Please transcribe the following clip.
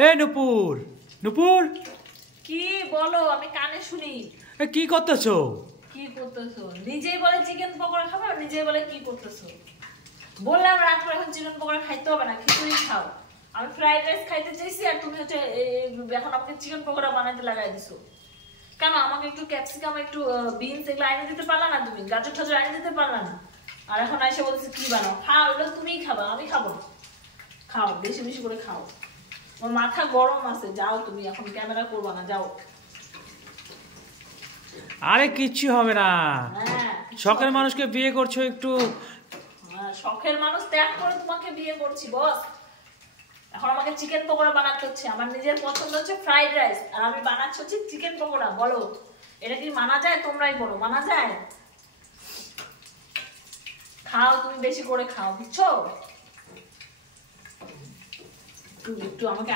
এ নুপুর, নুপুর কি বলো? আমি কানে শুনি। কি করতেছো? কি করতেছো? নিজেই বলে চিকেন পকোড়া খাবে আর নিজেই বলে কি করতেছো। বললাম রাত্রে এখন চিকেন পকোড়া খাইতে হবে না, খিচুড়ি খাও। আমি ফ্রাইড রাইস খাইতে চাইছি আর তুমি হচ্ছে এখন আমাকে চিকেন পকোড়া বানাইতে লাগাই দিছো। কেন আমাকে একটু ক্যাপসিকাম, একটু বিনস এগুলো আইনে দিতে পারলা না? তুমি গাজর ঠাজর আইনে দিতে পারলা না? আর এখন এসে বলতেছে কি বানাও। খাও, এগুলো তুমিই খাবা, আমি খাবো না। খাও, বেশি বেশি করে খাও। আমার মাথা গরম আছে, যাও তুমি, এখন ক্যামেরা করবা না, যাও। আরে কিচ্ছু হবে না। হ্যাঁ, শখের মানুষকে বিয়ে করছো একটু। শখের মানুষ ত্যাগ করে তোমাকে বিয়ে করছি বস। এখন আমাকে চিকেন পকোড়া বানাতে হচ্ছে। আমার নিজের পছন্দ হচ্ছে ফ্রাইড রাইস আর আমি বানাচ্ছি হচ্ছে চিকেন পকোড়া। বলো এটা কি মানা যায়? তোমরাই বলো, মানা যায়? খাও, তুমি বেশি করে খাও, বুঝছো? একটু আমাকে